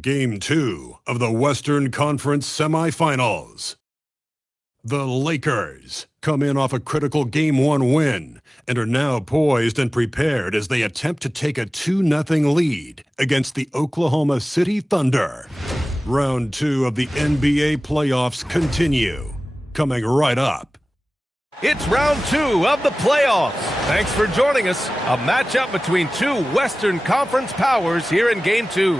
Game 2 of the Western Conference semifinals. The Lakers come in off a critical Game 1 win and are now poised and prepared as they attempt to take a 2-0 lead against the Oklahoma City Thunder. Round 2 of the NBA playoffs continue, coming right up. It's round 2 of the playoffs. Thanks for joining us. A matchup between two Western Conference powers here in Game 2.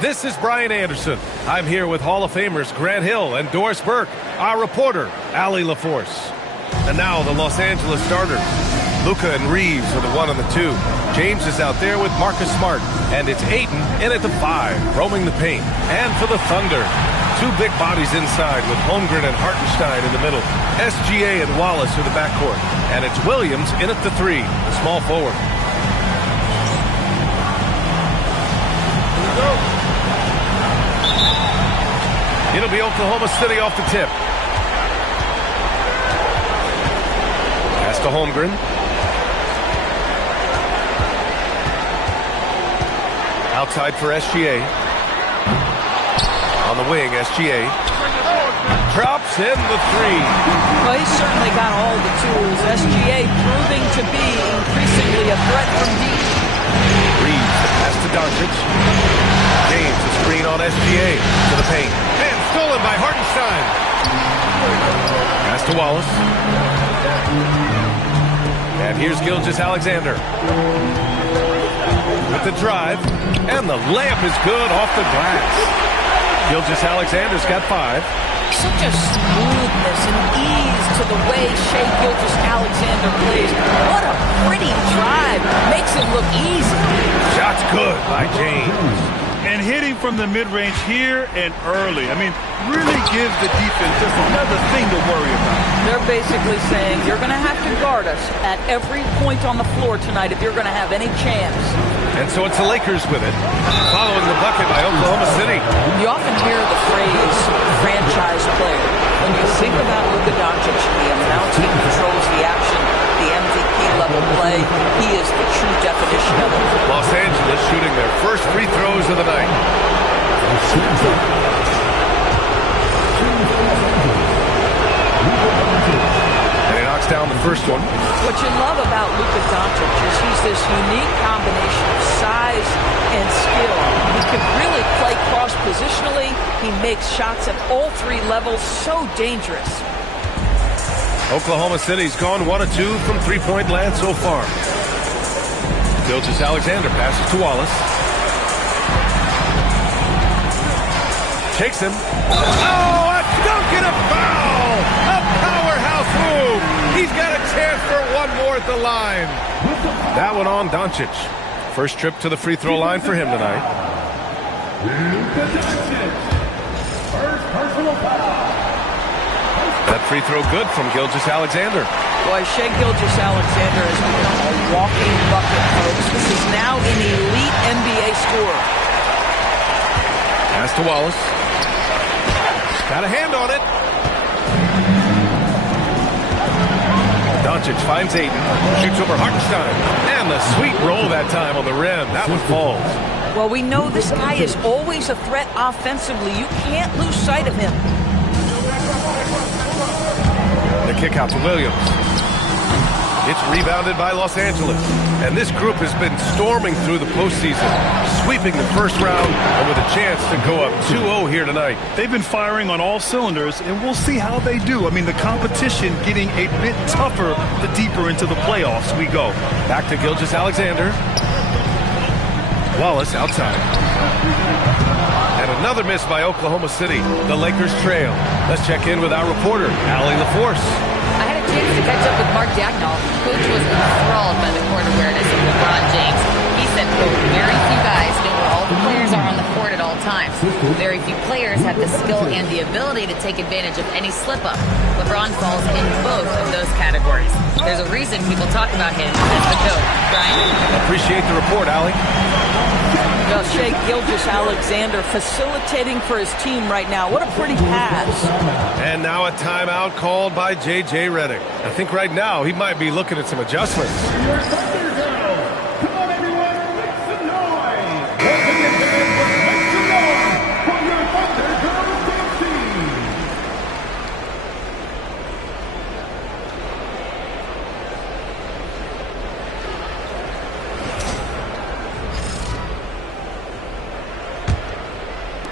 This is Brian Anderson. I'm here with Hall of Famers Grant Hill and Doris Burke, our reporter, Allie LaForce. And now the Los Angeles starters. Luka and Reeves are the 1 and the 2. James is out there with Marcus Smart. And it's Ayton in at the 5, roaming the paint. And for the Thunder, two big bodies inside with Holmgren and Hartenstein in the middle. SGA and Wallace are the backcourt. And it's Williams in at the 3, the small forward. Here we go. It'll be Oklahoma City off the tip. Pass to Holmgren. Outside for SGA. On the wing, SGA. Drops in the 3. Well, he's certainly got all the tools. SGA proving to be increasingly a threat from deep. Reeves, pass to Doncic. James, the screen on SGA to the paint. And stolen by Hartenstein. Pass to Wallace. And here's Gilgeous-Alexander. With the drive. And the layup is good off the glass. Gilgeous-Alexander's got 5. Such a smoothness and ease to the way Shai Gilgeous-Alexander plays. What a pretty drive. Makes it look easy. Shot's good by James. And hitting from the mid-range here and early. I mean, really gives the defense just another thing to worry about. They're basically saying you're going to have to guard us at every point on the floor tonight if you're going to have any chance. And so it's the Lakers with it, following the bucket by Oklahoma City. You often hear the phrase franchise player. When you think about Luka Doncic, the amount he controls the action, the MVP level play, he is the true definition of it. Los Angeles shooting their first free throws of the night. And he knocks down the first one. What you love about Luka Doncic is he's this unique combination of size and skill. He can really play cross-positionally. He makes shots at all 3 levels. So dangerous. Oklahoma City's gone 1 of 2 from three-point land so far. Gilgeous-Alexander passes to Wallace. Takes him. Oh, a dunk and a foul! A powerhouse move! He's got a chance for one more at the line. That one on Doncic. First trip to the free throw line for him tonight. First personal foul. That free throw good from Gilgeous-Alexander. Boy, Shai Gilgeous-Alexander has become a walking bucket, folks. This is now an elite NBA scorer. Pass to Wallace. Got a hand on it. Doncic finds Ayton. Shoots over Hartenstein. And the sweet roll that time on the rim. That one falls. Well, we know this guy is always a threat offensively. You can't lose sight of him. The kick out to Williams. It's rebounded by Los Angeles. And this group has been storming through the postseason, sweeping the first round and with a chance to go up 2-0 here tonight. They've been firing on all cylinders, and we'll see how they do. I mean, the competition getting a bit tougher the deeper into the playoffs we go. Back to Gilgeous-Alexander. Wallace outside. And another miss by Oklahoma City. The Lakers trail. Let's check in with our reporter, Allie LaForce. I had a chance to catch up with Mark Dagnall. Coach was enthralled by the court awareness of LeBron James. He said, quote, very few guys know where all the players are on the court at all times. Very few players have the skill and the ability to take advantage of any slip-up. LeBron falls in both of those categories. There's a reason people talk about him as the GOAT. Brian? Appreciate the report, Allie. Well, Shai Gilgeous-Alexander facilitating for his team right now. What a pretty pass. And now a timeout called by J.J. Redick. I think right now he might be looking at some adjustments. Come on, everyone, make some noise.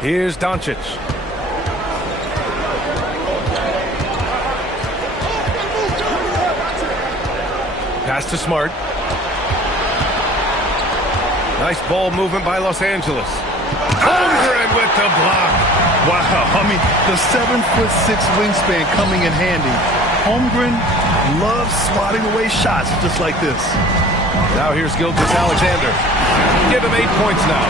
Here's Doncic. Pass to Smart. Nice ball movement by Los Angeles. Holmgren with the block. Wow, I mean, the 7'6" wingspan coming in handy. Holmgren loves swatting away shots just like this. Now here's Gilgeous-Alexander. Give him 8 points now.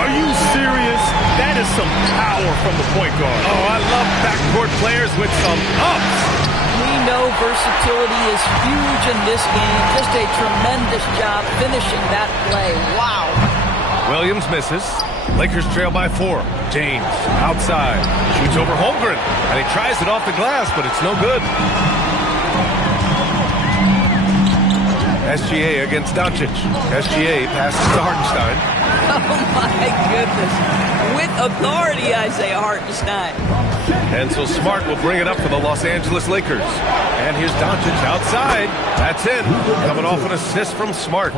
Are you serious? That is some power from the point guard. Oh, I love backcourt players with some ups. We know versatility is huge in this game. Just a tremendous job finishing that play. Wow. Williams misses. Lakers trail by 4. James outside. Shoots over Holmgren. And he tries it off the glass, but it's no good. SGA against Doncic. SGA passes to Hartenstein. Oh, my goodness. With authority, Isaiah Hartenstein. And so Smart will bring it up for the Los Angeles Lakers. And here's Doncic outside. That's in. Coming off an assist from Smart.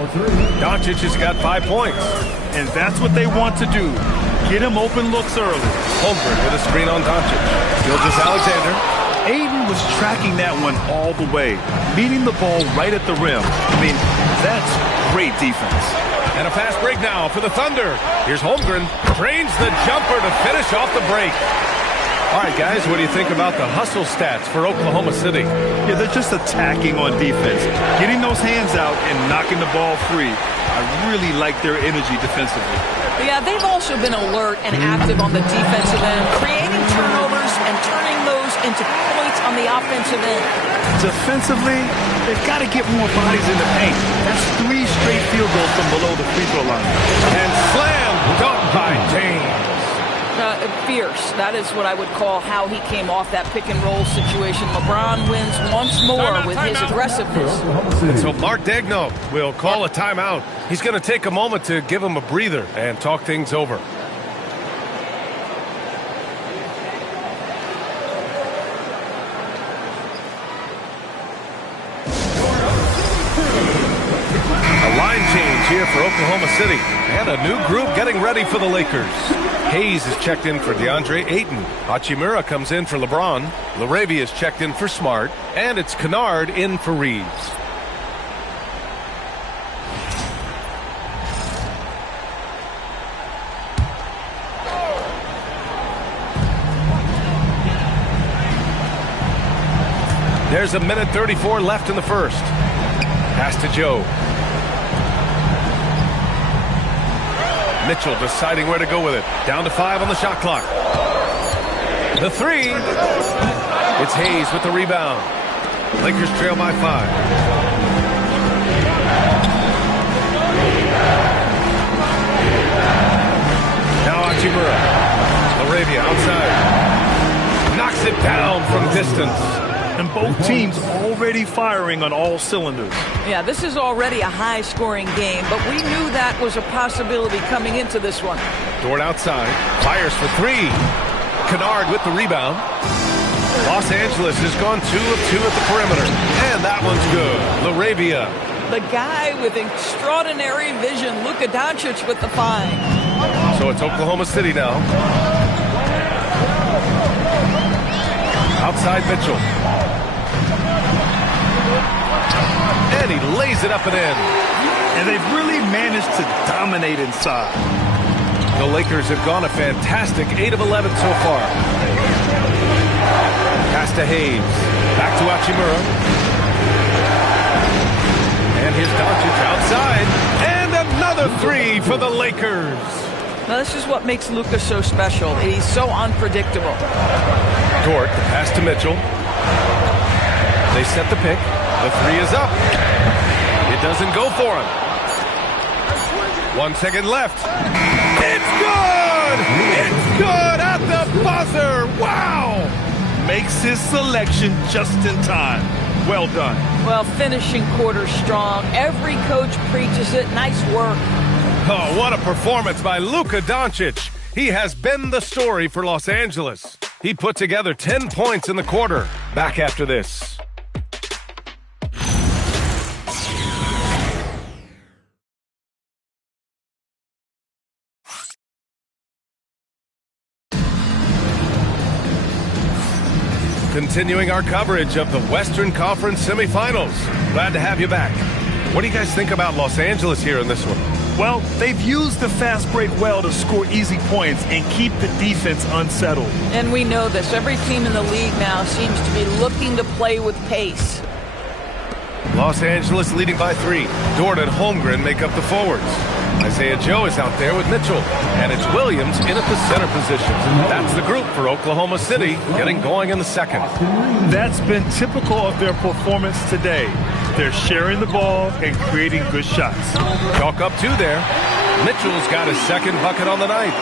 Doncic has got 5 points. And that's what they want to do. Get him open looks early. Holmgren with a screen on Doncic. Gilgeous-Alexander. Aiden was tracking that one all the way, meeting the ball right at the rim. I mean, that's great defense. And a fast break now for the Thunder. Here's Holmgren. Drains the jumper to finish off the break. All right, guys, what do you think about the hustle stats for Oklahoma City? Yeah, they're just attacking on defense, getting those hands out and knocking the ball free. I really like their energy defensively. Yeah, they've also been alert and active on the defensive end, creating turnovers and turning those into points on the offensive end. Defensively, they've got to get more bodies in the paint. That's 3 straight field goals from below the free throw line. And slam dunk by James. Fierce. That is what I would call how he came off that pick-and-roll situation. LeBron wins once more with his aggressiveness. And so Mark Daigneault will call a timeout. He's going to take a moment to give him a breather and talk things over. A line change here for Oklahoma City. And a new group getting ready for the Lakers. Hayes is checked in for DeAndre Ayton. Hachimura comes in for LeBron. Laravia is checked in for Smart. And it's Kennard in for Reeves. There's 1:34 left in the first. Pass to Joe. Mitchell deciding where to go with it. Down to 5 on the shot clock. The 3. It's Hayes with the rebound. Lakers trail by 5. Now Hachimura. Laravia outside. Knocks it down from distance. And both teams already firing on all cylinders. Yeah, this is already a high-scoring game, but we knew that was a possibility coming into this one. Dort outside. Fires for 3. Kennard with the rebound. Los Angeles has gone 2 of 2 at the perimeter. And that one's good. Laravia. The guy with extraordinary vision, Luka Doncic with the find. So it's Oklahoma City now. Outside Mitchell. And he lays it up and in. And they've really managed to dominate inside. The Lakers have gone a fantastic 8 of 11 so far. Pass to Hayes. Back to Hachimura. And here's Doncic outside. And another 3 for the Lakers. Now, this is what makes Luka so special. He's so unpredictable. Dort, the pass to Mitchell. They set the pick. The 3 is up. It doesn't go for him. 1 second left. It's good! It's good at the buzzer! Wow! Makes his selection just in time. Well done. Well, finishing quarter strong. Every coach preaches it. Nice work. Oh, what a performance by Luka Doncic. He has been the story for Los Angeles. He put together 10 points in the quarter. Back after this. Continuing our coverage of the Western Conference semifinals. Glad to have you back. What do you guys think about Los Angeles here in this one? Well, they've used the fast break well to score easy points and keep the defense unsettled. And we know this. Every team in the league now seems to be looking to play with pace. Los Angeles leading by 3. Dort and Holmgren make up the forwards. Isaiah Joe is out there with Mitchell. And it's Williams in at the center position. That's the group for Oklahoma City getting going in the second. That's been typical of their performance today. They're sharing the ball and creating good shots. Chalk up 2 there. Mitchell's got his second bucket on the night.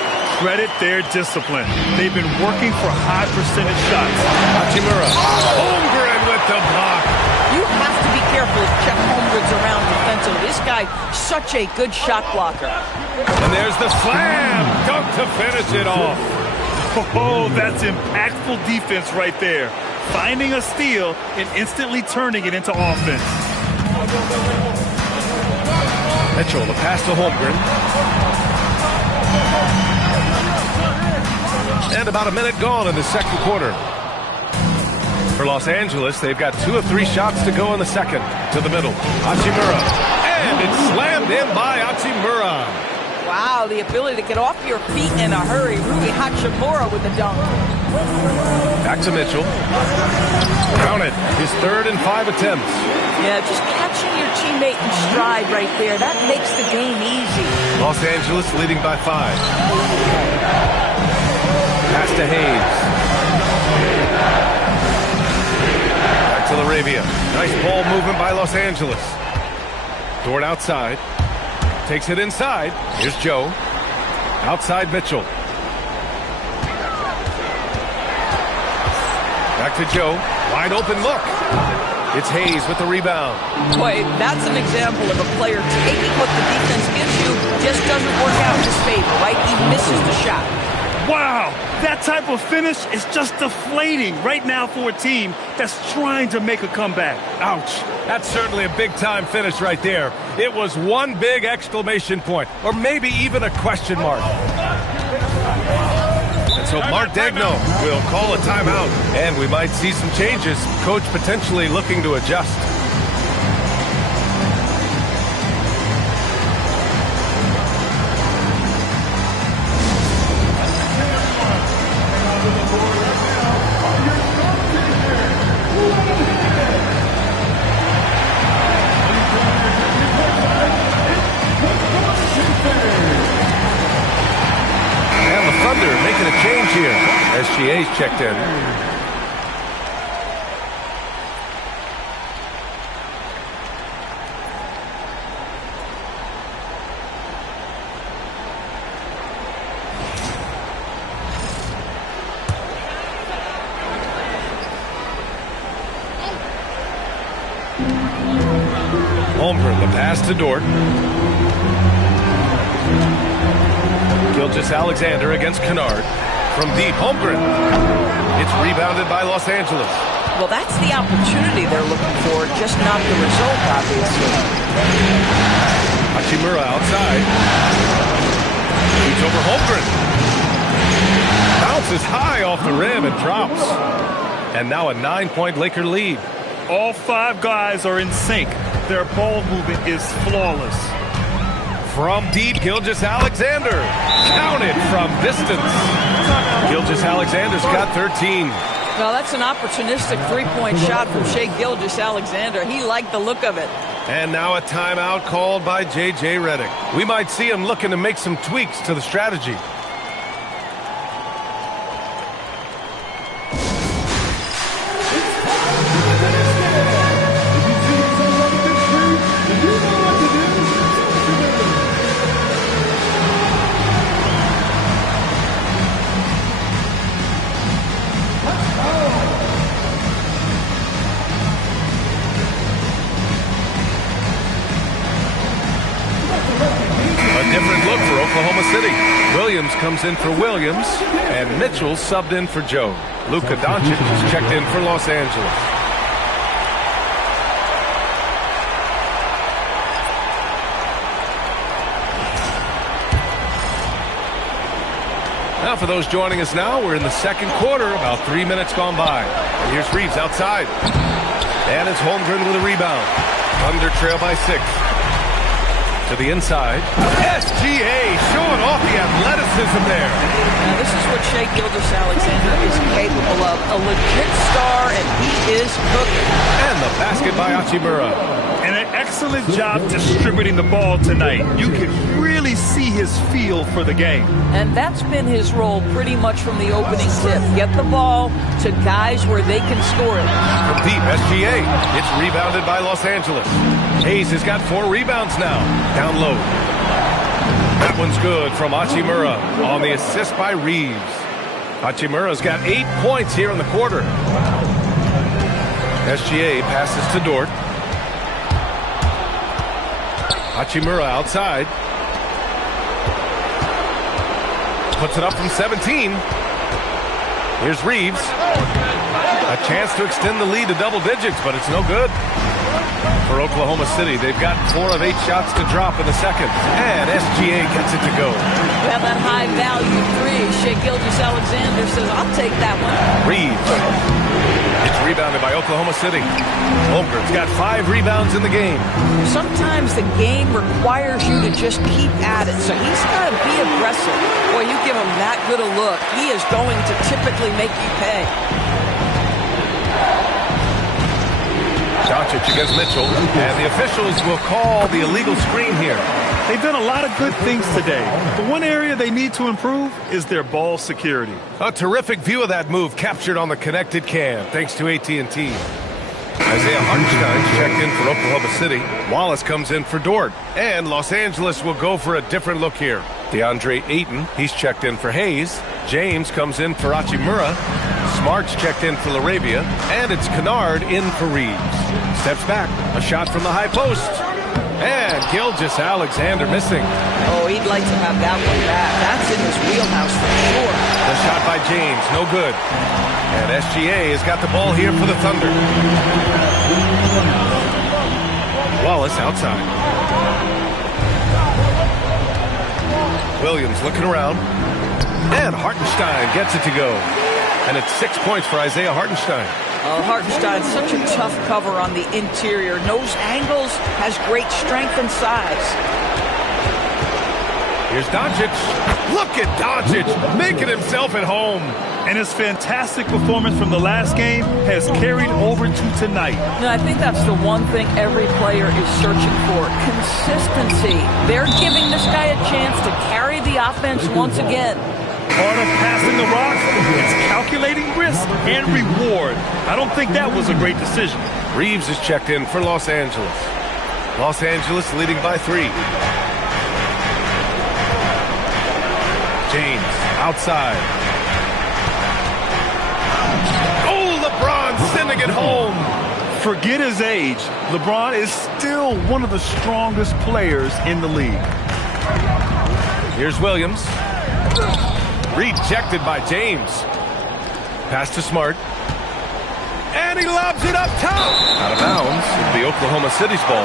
Credit their discipline. They've been working for high percentage shots. Hachimura. Holmgren with the block. You have to be careful if Chet Holmgren's around defensively. This guy, such a good shot blocker. And there's the slam. Dunk to finish it off. Oh, that's impactful defense right there. Finding a steal and instantly turning it into offense. Mitchell, the pass to Holmgren. And about a minute gone in the second quarter. For Los Angeles, they've got 2 of 3 shots to go in the second. To the middle. Hachimura. And it's slammed in by Hachimura. Wow, the ability to get off your feet in a hurry. Rui Hachimura with the dunk. Back to Mitchell. Count it. His 3rd and 5 attempts. Yeah, just catching your teammate in stride right there. That makes the game easy. Los Angeles leading by 5. Pass to Hayes. Back to Laravia. Nice ball movement by Los Angeles. Dort outside. Takes it inside. Here's Joe. Outside Mitchell. Back to Joe. Wide open look. It's Hayes with the rebound. Boy, that's an example of a player taking what the defense gives you, just doesn't work out in his favor, right? He misses the shot. Wow, that type of finish is just deflating right now for a team that's trying to make a comeback. Ouch. That's certainly a big-time finish right there. It was one big exclamation point, or maybe even a question mark. And so Mark Degno will call a timeout, and we might see some changes. Coach potentially looking to adjust. Making a change here. SGA's checked in. Holmgren, the pass to Dort. Gilgeous-Alexander against Kennard. From deep, Holmgren. It's rebounded by Los Angeles. Well, that's the opportunity they're looking for, just not the result, obviously. Hachimura outside. Shoots over Holmgren. Bounces high off the rim and drops. And now a 9-point Laker lead. All 5 guys are in sync. Their ball movement is flawless. From deep, Gilgeous-Alexander. Counted from distance. Gilgeous-Alexander's got 13. Well, that's an opportunistic three-point shot from Shai Gilgeous-Alexander. He liked the look of it. And now a timeout called by J.J. Redick. We might see him looking to make some tweaks to the strategy. Different look for Oklahoma City. Williams comes in for Williams, and Mitchell subbed in for Joe. Luka Doncic is checked in for Los Angeles. Now for those joining us now. We're in the second quarter, about 3 minutes gone by. And here's Reeves outside. And it's Holmgren with a rebound. Thunder trail by 6. To the inside. SGA showing off the athleticism there. Now, this is what Shai Gilgeous-Alexander is capable of. A legit star, and he is cooking. And the basket by Hachimura. And an excellent job distributing the ball tonight. You can really see his feel for the game. And that's been his role pretty much from the opening tip. Get the ball to guys where they can score it. From deep, SGA. It's rebounded by Los Angeles. Hayes has got 4 rebounds now. Down low. That one's good from Hachimura on the assist by Reeves. Hachimura's got 8 points here in the quarter. SGA passes to Dort. Hachimura outside. Puts it up from 17. Here's Reeves. A chance to extend the lead to double digits, but it's no good. For Oklahoma City, they've got 4 of 8 shots to drop in the second. And SGA gets it to go. We have that high-value 3. Shai Gilgeous-Alexander says, I'll take that one. Reeves. It's rebounded by Oklahoma City. Holmgren's got 5 rebounds in the game. Sometimes the game requires you to just keep at it, so he's got to be aggressive. Boy, you give him that good a look, he is going to typically make you pay. Doncic against Mitchell, and the officials will call the illegal screen here. They've done a lot of good things today. The one area they need to improve is their ball security. A terrific view of that move captured on the connected cam, thanks to AT&T. Isaiah Hartenstein checked in for Oklahoma City. Wallace comes in for Dort, and Los Angeles will go for a different look here. DeAndre Ayton, he's checked in for Hayes. James comes in for Hachimura. Smart's checked in for LaRavia, and it's Kennard in for Reeves. Steps back, a shot from the high post. And Gilgeous-Alexander missing. Oh, he'd like to have that one back. That's in his wheelhouse for sure. The shot by James, no good. And SGA has got the ball here for the Thunder. Wallace outside. Williams looking around. And Hartenstein gets it to go. And it's 6 points for Isaiah Hartenstein. Hartenstein, such a tough cover on the interior. Knows angles, has great strength and size. Here's Doncic. Look at Doncic making himself at home. And his fantastic performance from the last game has carried over to tonight. No, I think that's the one thing every player is searching for. Consistency. They're giving this guy a chance to carry the offense once again. Part of passing the rock is calculating risk and reward. I don't think that was a great decision. Reeves is checked in for Los Angeles. Los Angeles leading by 3. James outside. Oh, LeBron sending it home. Forget his age. LeBron is still one of the strongest players in the league. Here's Williams. Rejected by James. Pass to Smart. And he lobs it up top. Out of bounds. It'll be Oklahoma City's ball.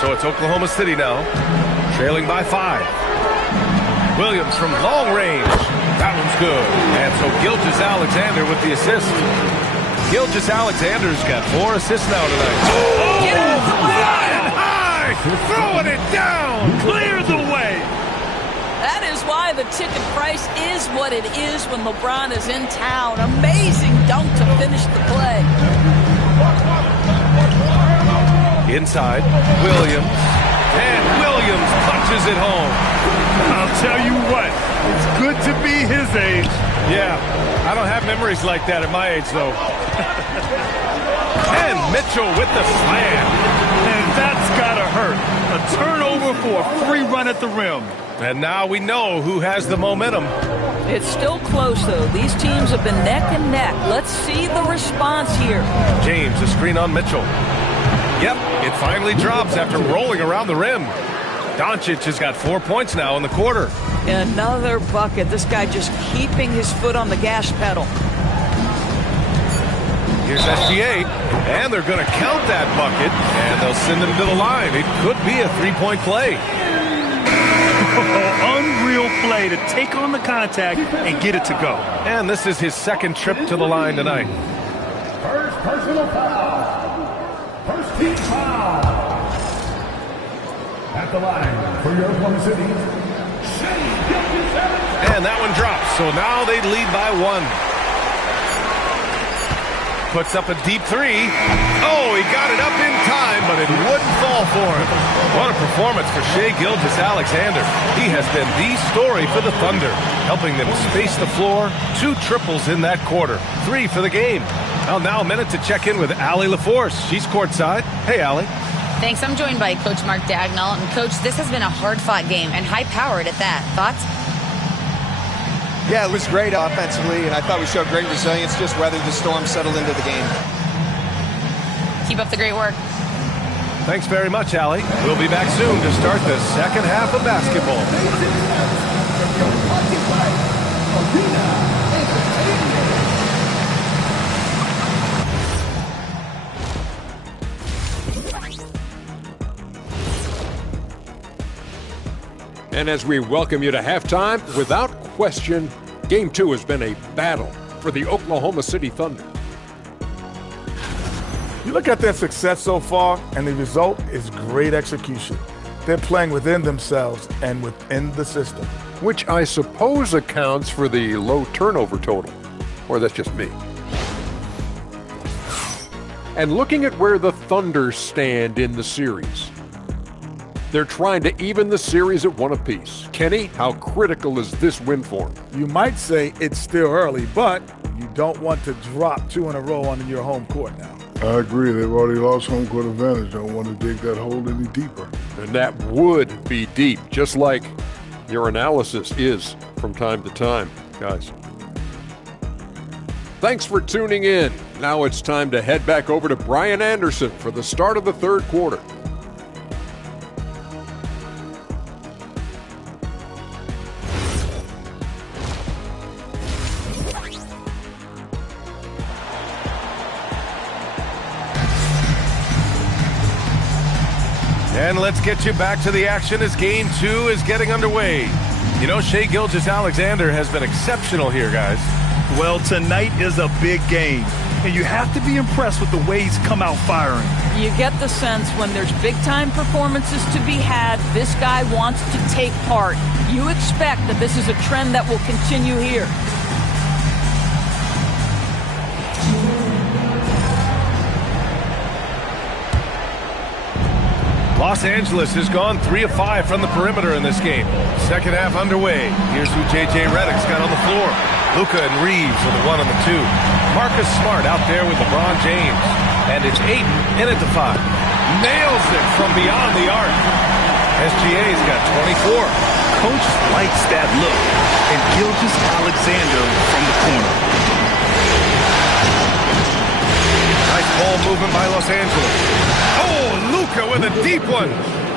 So it's Oklahoma City now. Trailing by 5. Williams from long range. That one's good. And so Gilgeous-Alexander with the assist. Gilgeous-Alexander's got 4 assists now tonight. Get out of the way! Flying high! Throwing it down! Clear the way! That is why the ticket price is what it is when LeBron is in town. Amazing dunk to finish the play. Inside, Williams. And Williams punches it home. I'll tell you what, it's good to be his age. Yeah, I don't have memories like that at my age, though. And Mitchell with the slam. And that's gotta hurt. A turnover for a free run at the rim. And now we know who has the momentum. It's still close, though. These teams have been neck and neck. Let's see the response here. James, a screen on Mitchell. Yep, it finally drops after rolling around the rim. Doncic has got 4 points now in the quarter. Another bucket. This guy just keeping his foot on the gas pedal. Here's SGA, and they're going to count that bucket, and they'll send him to the line. It could be a three-point play. Unreal play to take on the contact and get it to go. And this is his second trip to the line tonight. First personal foul. First team foul. At the line for your Oklahoma City. And that one drops, so now they lead by 1. Puts up a deep three. Oh, he got it up in time, but it wouldn't fall for him. What a performance for Shai Gilgeous-Alexander. He has been the story for the Thunder, helping them space the floor. 2 triples in that quarter, 3 for the game. Well, now a minute to check in with Allie LaForce. She's courtside. Hey, Allie. Thanks. I'm joined by Coach Mark Dagnall. And, Coach, this has been a hard-fought game and high-powered at that. Thoughts? Yeah, it was great offensively, and I thought we showed great resilience, just weathered the storm, settled into the game. Keep up the great work. Thanks very much, Allie. We'll be back soon to start the second half of basketball. And as we welcome you to halftime, without question, Game 2 has been a battle for the Oklahoma City Thunder. You look at their success so far, and the result is great execution. They're playing within themselves and within the system. Which I suppose accounts for the low turnover total. Or that's just me. And looking at where the Thunder stand in the series, they're trying to even the series at 1 apiece. Kenny, how critical is this win for them? You might say it's still early, but you don't want to drop 2 in a row on your home court now. I agree. They've already lost home court advantage. Don't want to dig that hole any deeper. And that would be deep, just like your analysis is from time to time, guys. Thanks for tuning in. Now it's time to head back over to Brian Anderson for the start of the third quarter. And let's get you back to the action as Game 2 is getting underway. You know, Shai Gilgeous-Alexander has been exceptional here, guys. Well, tonight is a big game, and you have to be impressed with the way he's come out firing. You get the sense when there's big-time performances to be had, this guy wants to take part. You expect that this is a trend that will continue here. Los Angeles has gone 3 of 5 from the perimeter in this game. Second half underway. Here's who J.J. Redick's got on the floor. Luka and Reeves with the 1 and the 2. Marcus Smart out there with LeBron James. And it's Ayton in at the 5. Nails it from beyond the arc. SGA's got 24. Coach likes that look. And Gilgeous-Alexander from the corner. Nice ball movement by Los Angeles. Oh, Luka with a deep one.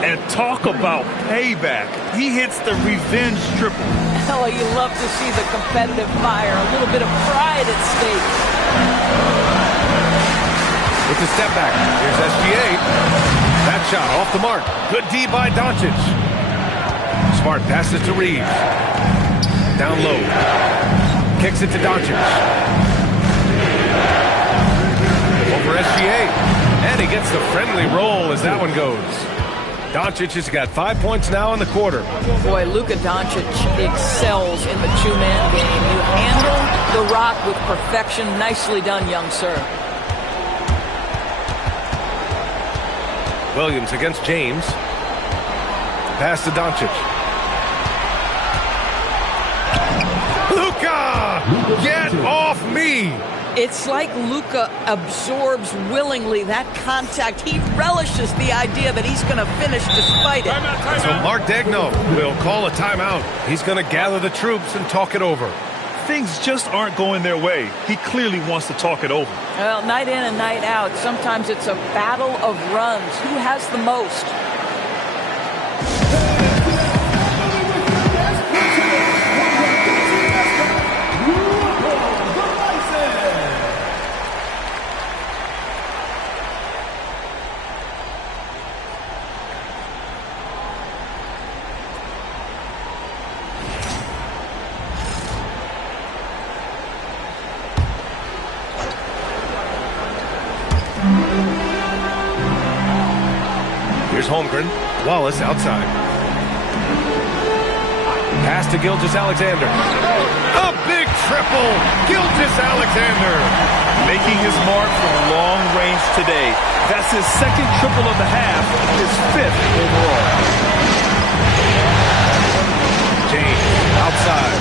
And talk about payback. He hits the revenge triple. Oh, you love to see the competitive fire. A little bit of pride at stake. With the step back. Here's SGA. That shot off the mark. Good D by Doncic. Smart passes to Reeves. Down low. Kicks it to Doncic. Over SGA. And he gets the friendly roll as that one goes. Doncic has got 5 points now in the quarter. Boy, Luka Doncic excels in the two-man game. You handle the rock with perfection. Nicely done, young sir. Williams against James. Pass to Doncic. Luka! Get off me! It's like Luka absorbs willingly that contact. He relishes the idea that he's going to finish despite it. So Mark Dagnall will call a timeout. He's going to gather the troops and talk it over. Things just aren't going their way. He clearly wants to talk it over. Well, night in and night out, sometimes it's a battle of runs. Who has the most? Here's Holmgren. Wallace outside. Pass to Gilgeous-Alexander. A big triple. Gilgeous-Alexander making his mark from long range today. That's his second triple of the half, his 5th overall. James outside.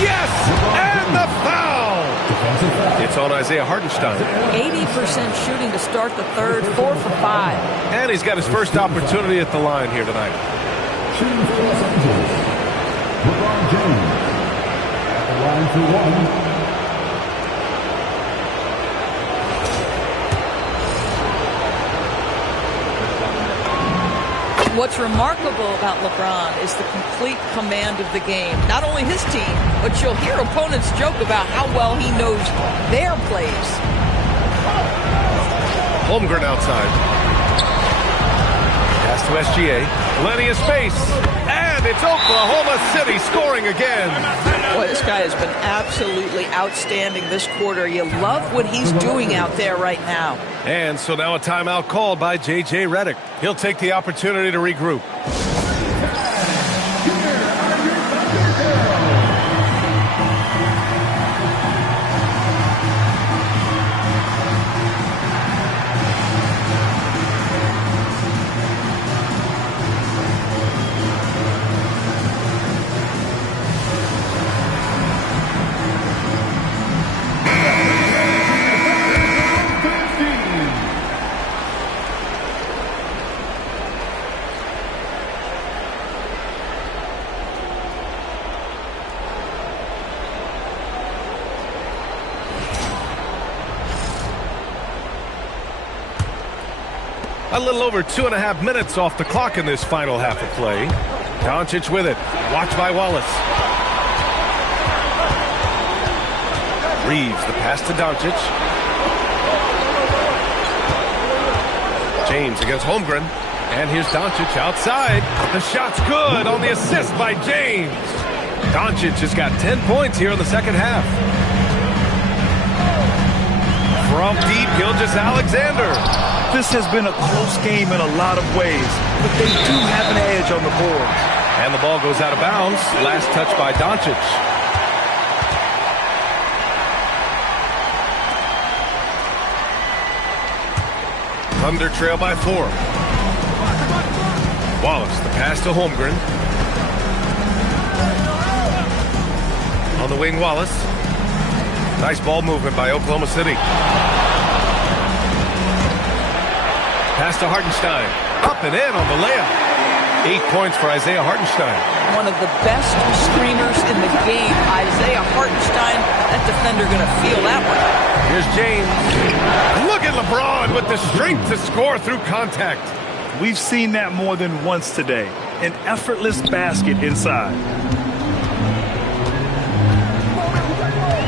Yes! And the foul! It's on Isaiah Hartenstein. 80% shooting to start the third, 4 for 5. And he's got his first opportunity at the line here tonight. Shooting for Los Angeles, LeBron James. At the line for 1. What's remarkable about LeBron is the complete command of the game. Not only his team, but you'll hear opponents joke about how well he knows their plays. Holmgren outside. Pass to SGA. Plenty of space. And it's Oklahoma City scoring again. Boy, this guy has been absolutely outstanding this quarter. You love what he's doing out there right now. And so now a timeout called by J.J. Redick. He'll take the opportunity to regroup. A little over 2.5 minutes off the clock in this final half of play. Doncic with it. Watched by Wallace. Reeves, the pass to Doncic. James against Holmgren. And here's Doncic outside. The shot's good on the assist by James. Doncic has got 10 points here in the second half. From deep, Gilgeous-Alexander. This has been a close game in a lot of ways, but they do have an edge on the board. And the ball goes out of bounds. Last touch by Doncic. Thunder trail by 4. Wallace, the pass to Holmgren. On the wing, Wallace. Nice ball movement by Oklahoma City. Pass to Hartenstein. Up and in on the layup. 8 points for Isaiah Hartenstein. One of the best screeners in the game, Isaiah Hartenstein. That defender going to feel that one. Here's James. Look at LeBron with the strength to score through contact. We've seen that more than once today. An effortless basket inside.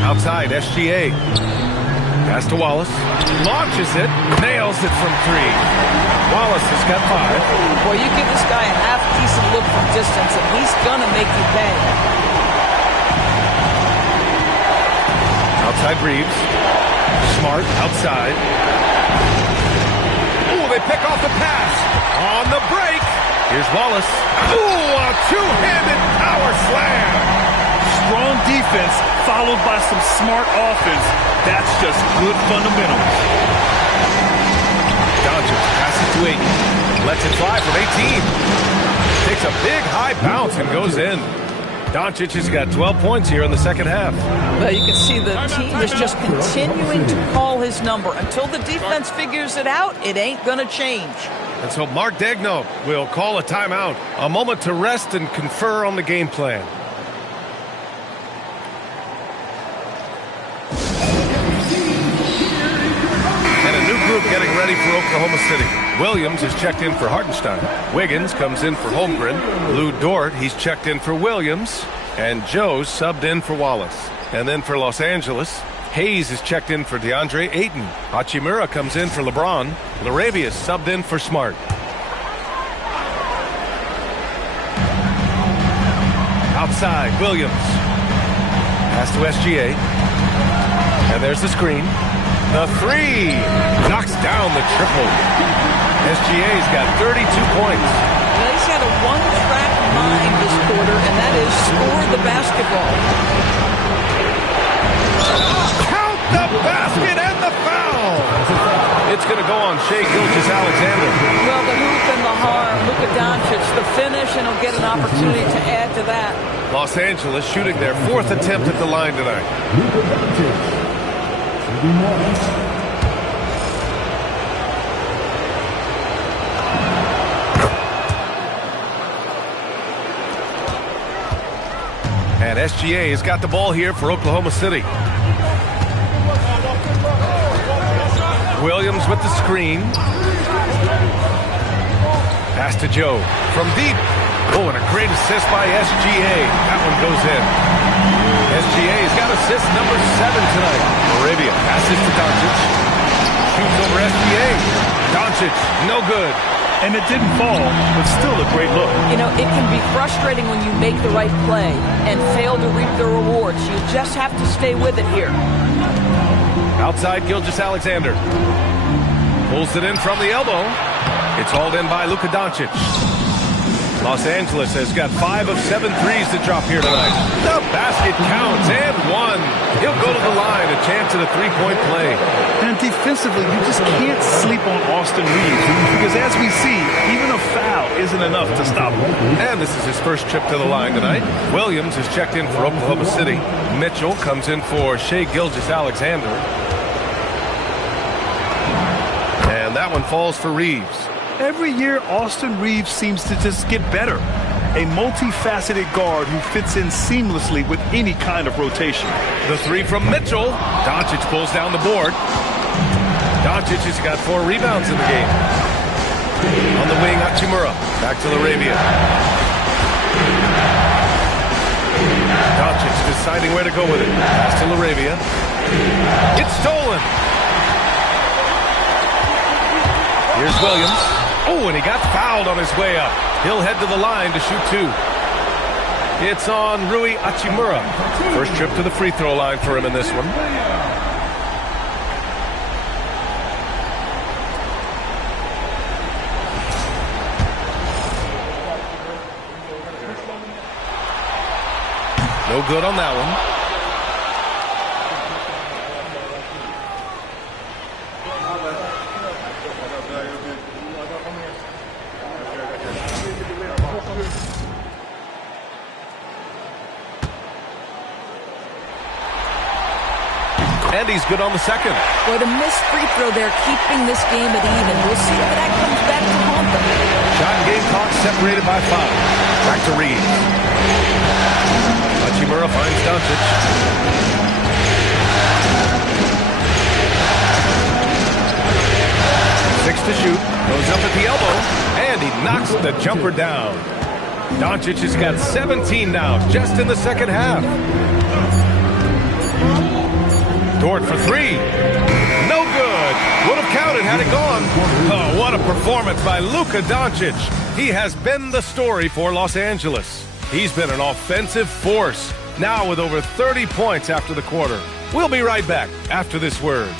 Outside, SGA. Pass to Wallace. Launches it. Nails it from 3. Wallace has got 5. Boy, you give this guy a half-decent look from distance, and he's going to make you pay. Outside Reeves. Smart outside. Ooh, they pick off the pass. On the break. Here's Wallace. Ooh, a two-handed power slam. Strong defense followed by some smart offense. That's just good fundamentals. Doncic passes to 8. Lets it fly from 18. Takes a big high bounce and goes in. Doncic has got 12 points here in the second half. Well, you can see the team is just continuing to call his number. Until the defense figures it out, it ain't going to change. And so Mark Daigneault will call a timeout. A moment to rest and confer on the game plan. Getting ready for Oklahoma City. Williams is checked in for Hartenstein. Wiggins comes in for Holmgren. Lou Dort, he's checked in for Williams. And Joe's subbed in for Wallace. And then for Los Angeles, Hayes is checked in for DeAndre Ayton. Hachimura comes in for LeBron. Larabia's subbed in for Smart. Outside, Williams. Pass to SGA. And there's the screen. The three. Knocks down the triple. SGA's got 32 points. Well, he's had a one-track mind this quarter, and that is score the basketball. Count the basket and the foul. It's going to go on Shai Gilgeous-Alexander. Well, the hoop and the harm. Luka Doncic, the finish, and he'll get an opportunity to add to that. Los Angeles shooting their fourth attempt at the line tonight. Luka Doncic, shooting one. And SGA has got the ball here for Oklahoma City. Williams with the screen. Pass to Joe from deep. Oh, and a great assist by SGA. That one goes in. SGA's got assist number 7 tonight. Arabia passes to Doncic. Shoots over SGA. Doncic, no good. And it didn't fall, but still a great look. You know, it can be frustrating when you make the right play and fail to reap the rewards. You just have to stay with it here. Outside Gilgeous-Alexander. Pulls it in from the elbow. It's hauled in by Luka Doncic. Los Angeles has got 5 of 7 threes to drop here tonight. The basket counts and one. He'll go to the line, a chance at a three-point play. And defensively, you just can't sleep on Austin Reeves because as we see, even a foul isn't enough to stop him. And this is his first trip to the line tonight. Williams is checked in for Oklahoma City. Mitchell comes in for Shai Gilgeous-Alexander. And that one falls for Reeves. Every year, Austin Reeves seems to just get better. A multifaceted guard who fits in seamlessly with any kind of rotation. The three from Mitchell. Doncic pulls down the board. Doncic has got 4 rebounds in the game. On the wing, Hachimura. Back to Arabia. Doncic deciding where to go with it. Pass to Arabia. It's stolen. Here's Williams. Oh, and he got fouled on his way up. He'll head to the line to shoot 2. It's on Rui Hachimura. First trip to the free throw line for him in this one. No good on that one. And he's good on the second. Boy, the missed free throw there, keeping this game at even. We'll see if that comes back to haunt them. Shot and game clock separated by 5. Back to Reeves. Hachimura finds Doncic. Six to shoot. Goes up at the elbow. And he knocks the jumper down. Doncic has got 17 now, just in the second half. Dort for 3. No good. Would have counted had it gone. Oh, what a performance by Luka Doncic. He has been the story for Los Angeles. He's been an offensive force, now with over 30 points after the quarter. We'll be right back after this word.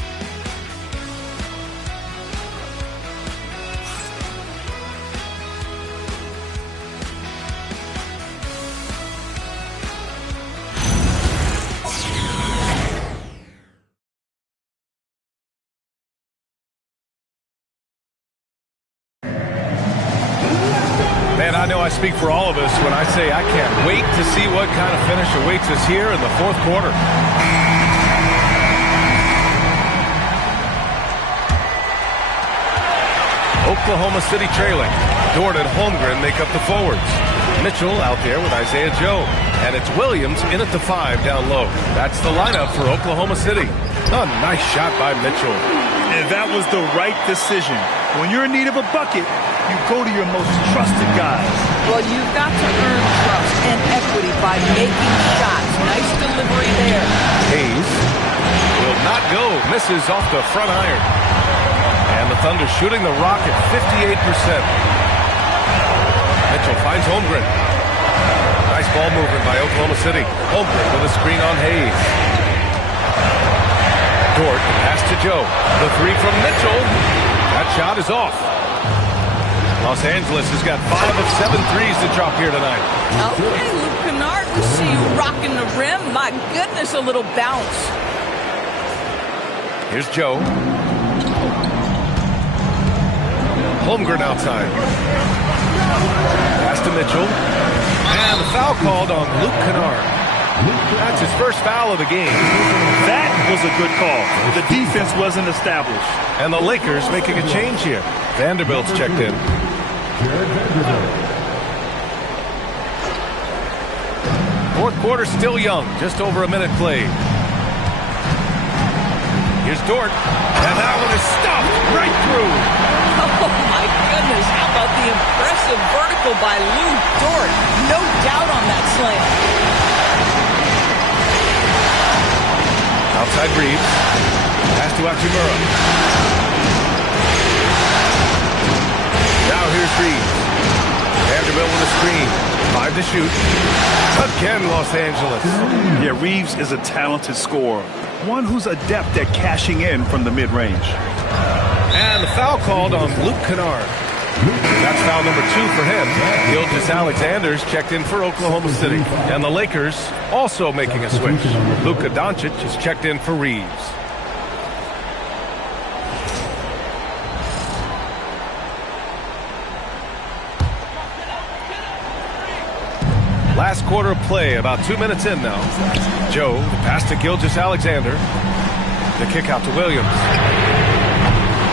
Man, I know I speak for all of us when I say I can't wait to see what kind of finish awaits us here in the fourth quarter. Oklahoma City trailing. Dort and Holmgren make up the forwards. Mitchell out there with Isaiah Joe. And it's Williams in at the 5 down low. That's the lineup for Oklahoma City. A nice shot by Mitchell. And that was the right decision. When you're in need of a bucket, you go to your most trusted guys. Well, you've got to earn trust and equity by making shots. Nice delivery there. Hayes will not go. Misses off the front iron. And the Thunder shooting the rock at 58%. Mitchell finds Holmgren. Nice ball movement by Oklahoma City. Holmgren with a screen on Hayes. Dort, pass to Joe. The three from Mitchell. That shot is off. Los Angeles has got 5 of 7 threes to drop here tonight. Okay, Luke Kennard, we see you rocking the rim. My goodness, a little bounce. Here's Joe. Holmgren outside. Pass to Mitchell. And the foul called on Luke Kennard. That's his first foul of the game. That was a good call. The defense wasn't established. And the Lakers making a change here. Vanderbilt's checked in. Fourth quarter still young. Just over a minute played. Here's Dort. And that one is stuffed right through. Oh, my goodness. How about the impressive vertical by Luke Dort? No doubt on that slam. Outside Reeves. Pass to Hachimura. Now here's Reeves. Vanderbilt with a screen. 5 to shoot. Again, Los Angeles. Yeah, Reeves is a talented scorer. One who's adept at cashing in from the mid-range. And the foul called on Luke Kennard. That's foul number 2 for him. Gilgeous-Alexander's checked in for Oklahoma City. And the Lakers also making a switch. Luka Doncic is checked in for Reeves. Last quarter of play, about 2 minutes in now. Joe, the pass to Gilgeous-Alexander. The kick out to Williams.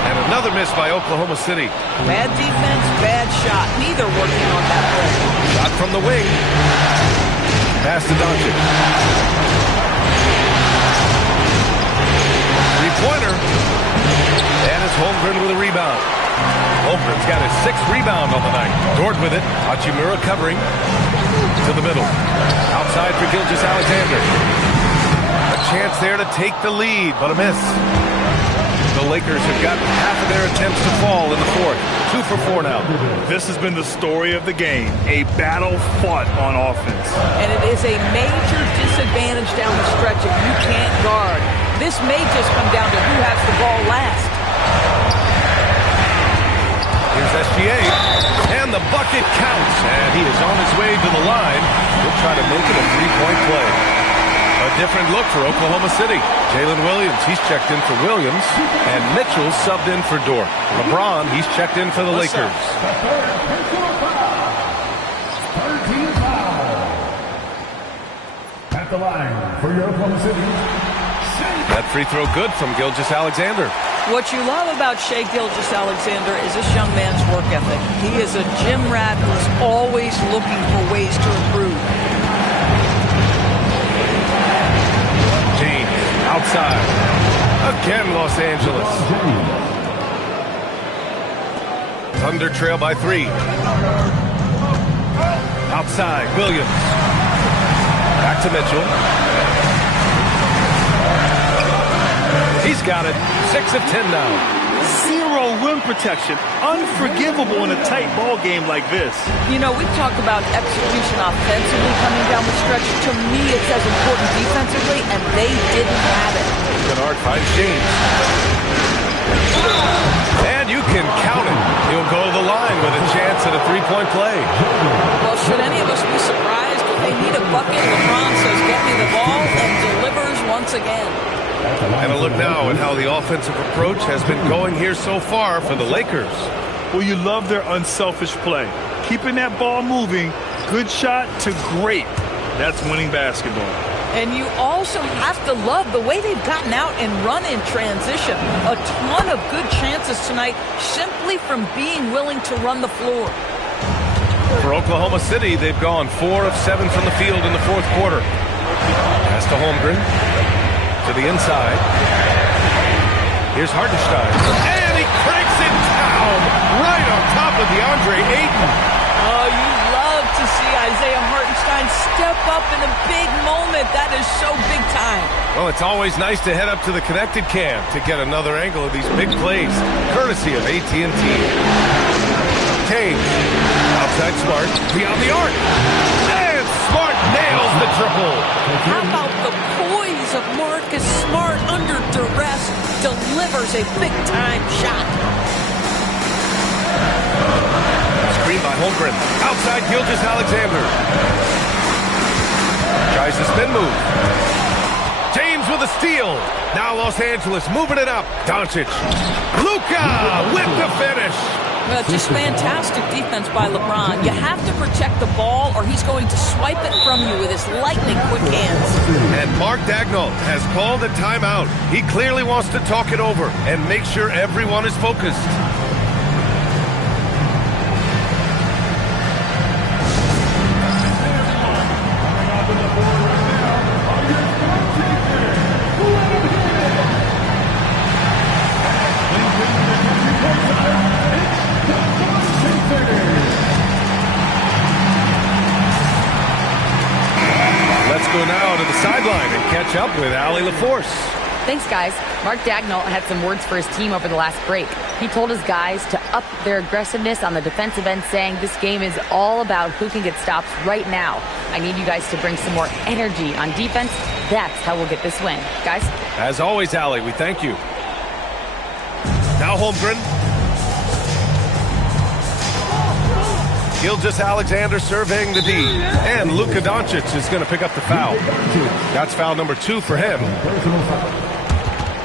And another miss by Oklahoma City. Bad defense, bad shot. Neither working on that play. Shot from the wing. Pass to Doncic. Three-pointer. And it's Holmgren with a rebound. Holmgren's got his 6th rebound on the night. Dort with it. Hachimura covering. To the middle. Outside for Gilgeous-Alexander. A chance there to take the lead, but a miss. The Lakers have gotten half of their attempts to fall in the fourth. 2 for 4 now. This has been the story of the game. A battle fought on offense. And it is a major disadvantage down the stretch if you can't guard. This may just come down to who has the ball last. Here's SGA. And the bucket counts. And he is on his way to the line. He'll try to make it a 3-point play. A different look for Oklahoma City. Jalen Williams, he's checked in for Williams. And Mitchell subbed in for Dort. LeBron, he's checked in for the Lakers. At the line for your Oklahoma City. That free throw good from Gilgeous-Alexander. What you love about Shai Gilgeous-Alexander is this young man's work ethic. He is a gym rat who's always looking for ways to improve. James, outside. Again, Los Angeles. Thunder trail by 3. Outside, Williams. Back to Mitchell. He's got it. 6 of 10 now. 0 rim protection. Unforgivable in a tight ball game like this. You know, we've talked about execution offensively coming down the stretch. To me, it's as important defensively, and they didn't have it. Kennard finds James. And you can count it. He'll go to the line with a chance at a 3-point play. Well, should any of us be surprised? If they need a bucket, LeBron says, get me the ball, and delivers once again. And a look now at how the offensive approach has been going here so far for the Lakers. Well, you love their unselfish play. Keeping that ball moving, good shot to great. That's winning basketball. And you also have to love the way they've gotten out and run in transition. A ton of good chances tonight simply from being willing to run the floor. For Oklahoma City, they've gone 4 of 7 from the field in the fourth quarter. Pass to Holmgren. To the inside. Here's Hartenstein. And he cranks it down right on top of DeAndre Ayton. Oh, you love to see Isaiah Hartenstein step up in a big moment. That is so big time. Well, it's always nice to head up to the connected cam to get another angle of these big plays, courtesy of AT&T. Taves. Outside Smart. Beyond the arc. And Smart nails the triple. How about the poise of Marcus Smart under duress? delivers a big-time shot. Screen by Holmgren. Outside Gilgeous-Alexander. Tries the spin move. James with a steal. Now Los Angeles moving it up. Doncic. Luka with the finish. Well, just fantastic defense by LeBron. You have to protect the ball or he's going to swipe it from you with his lightning-quick hands. And Mark Daigneault has called a timeout. He clearly wants to talk it over and make sure everyone is focused. Let's go now to the sideline and catch up with Allie LaForce. Thanks, guys. Mark Daigneault had some words for his team over the last break. He told his guys to up their aggressiveness on the defensive end, saying this game is all about who can get stops right now. I need you guys to bring some more energy on defense. That's how we'll get this win. Guys? As always, Allie, we thank you. Now Holmgren. Gilgeous-Alexander surveying the D. And Luka Doncic is going to pick up the foul. That's foul number 2 for him.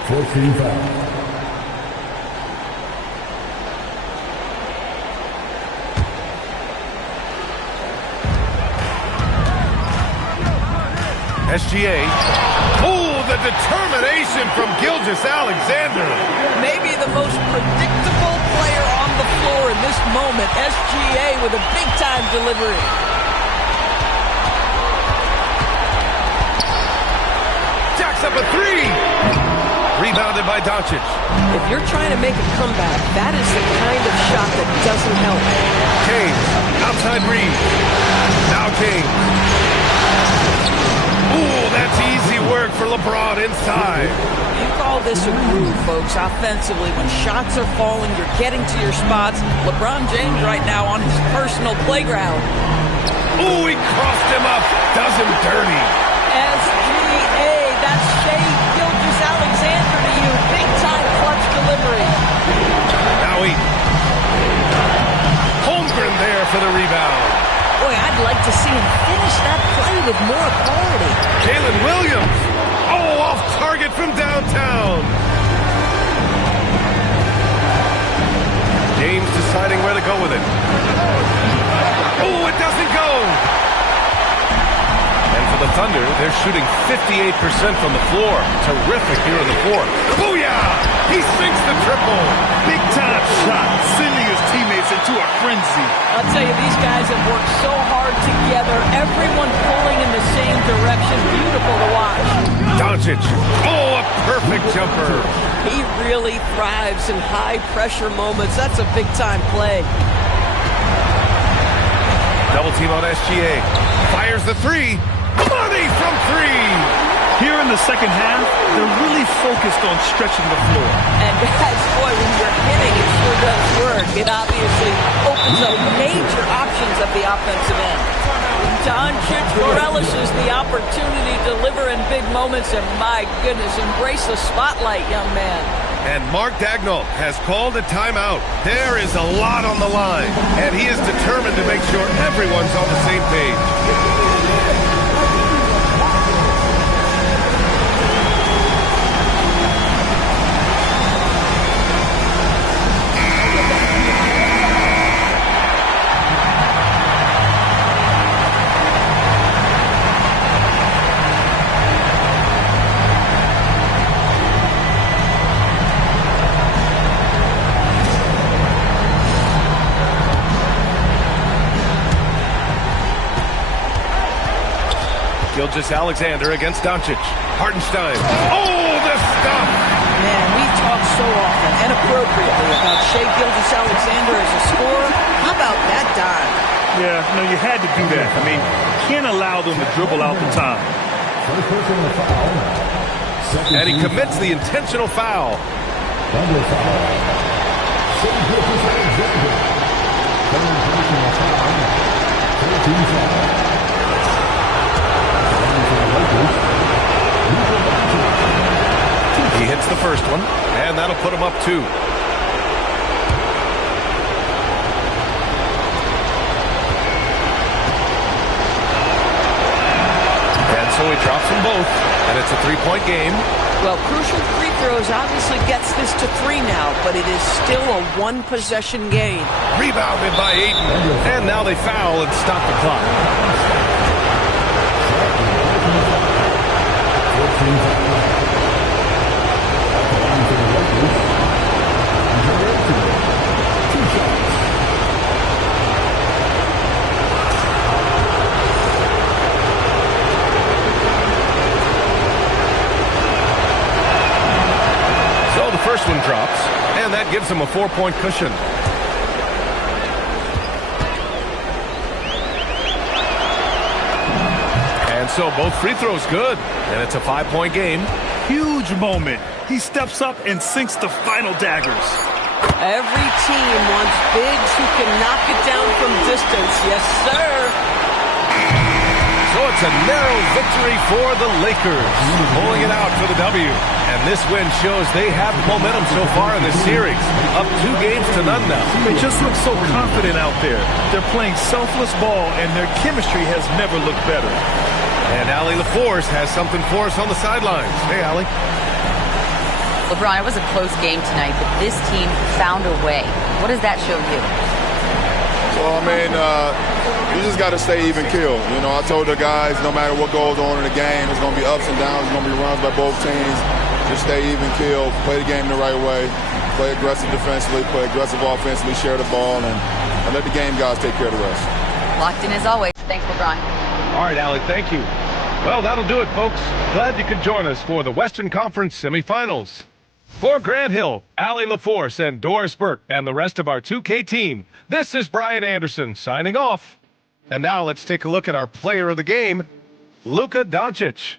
14 foul. SGA. Oh, the determination from Gilgeous-Alexander. Maybe the most predictable player on the floor in this moment. SGA with a big-time delivery. Jacks up a 3. Rebounded by Doncic. If you're trying to make a comeback, that is the kind of shot that doesn't help. James, outside Reed. Now James. Ooh, that's easy work for LeBron inside. You call this a groove, folks, offensively. When shots are falling, you're getting to your spots. LeBron James right now on his personal playground. Ooh, he crossed him up. Does him dirty. SGA, that's Shai Gilgeous-Alexander to you. Big-time clutch delivery. Now he. Holmgren there for the rebound. Boy, I'd like to see him finish that play with more authority. Jalen Williams. Oh, off target from downtown. James deciding where to go with it. Oh, it doesn't go. And for the Thunder, they're shooting 58% from the floor. Terrific here in the fourth. Booyah! He sinks the triple. Big-time shot, sending his teammates into a frenzy. I'll tell you, these guys have worked so hard together. Everyone pulling in the same direction. Beautiful to watch. Doncic. Oh, a perfect jumper. He really thrives in high-pressure moments. That's a big-time play. Double team on SGA. Fires the 3. Money from 3. Here in the second half, they're really focused on stretching the floor. And guys, boy, when you're hitting, it sure does work. It obviously opens up major options at the offensive end. Doncic relishes the opportunity to deliver in big moments, and my goodness, embrace the spotlight, young man. And Mark Daigneault has called a timeout. There is a lot on the line, and he is determined to make sure everyone's on the same page. Gilgeous-Alexander against Doncic. Hartenstein. Oh, the stuff! Man, we talk so often and appropriately about Shai Gilgeous-Alexander as a scorer. How about that dive? Yeah, no, you had to do that. I mean, you can't allow them to dribble out the time. And he commits the intentional foul. Double foul. Shai Gilgeous-Alexander. Intentional foul. 13 foul. He hits the first one, and that'll put him up 2. And so he drops them both, and it's a 3-point game. Well, crucial free throws obviously gets this to 3 now, but it is still a 1-possession game. Rebounded by Ayton, and now they foul and stop the clock. First one drops, and that gives him a 4-point cushion. And so both free throws good, and it's a 5-point game. Huge moment. He steps up and sinks the final daggers. Every team wants bigs who can knock it down from distance. Yes, sir. So it's a narrow victory for the Lakers, pulling it out for the W. And this win shows they have momentum so far in this series, up 2 games to none now. They just look so confident out there. They're playing selfless ball, and their chemistry has never looked better. And Allie LaForce has something for us on the sidelines. Hey, Allie. LeBron, it was a close game tonight, but this team found a way. What does that show you? Well, I mean, you just got to stay even keel. You know, I told the guys, no matter what goes on in the game, it's going to be ups and downs. It's going to be runs by both teams. Just stay even keel, play the game the right way, play aggressive defensively, play aggressive offensively, share the ball, and let the game guys take care of the rest. Locked in as always. Thanks, LeBron. All right, Allie, thank you. Well, that'll do it, folks. Glad you could join us for the Western Conference semifinals. For Grant Hill, Allie LaForce, and Doris Burke, and the rest of our 2K team, this is Brian Anderson signing off. And now let's take a look at our player of the game, Luka Doncic.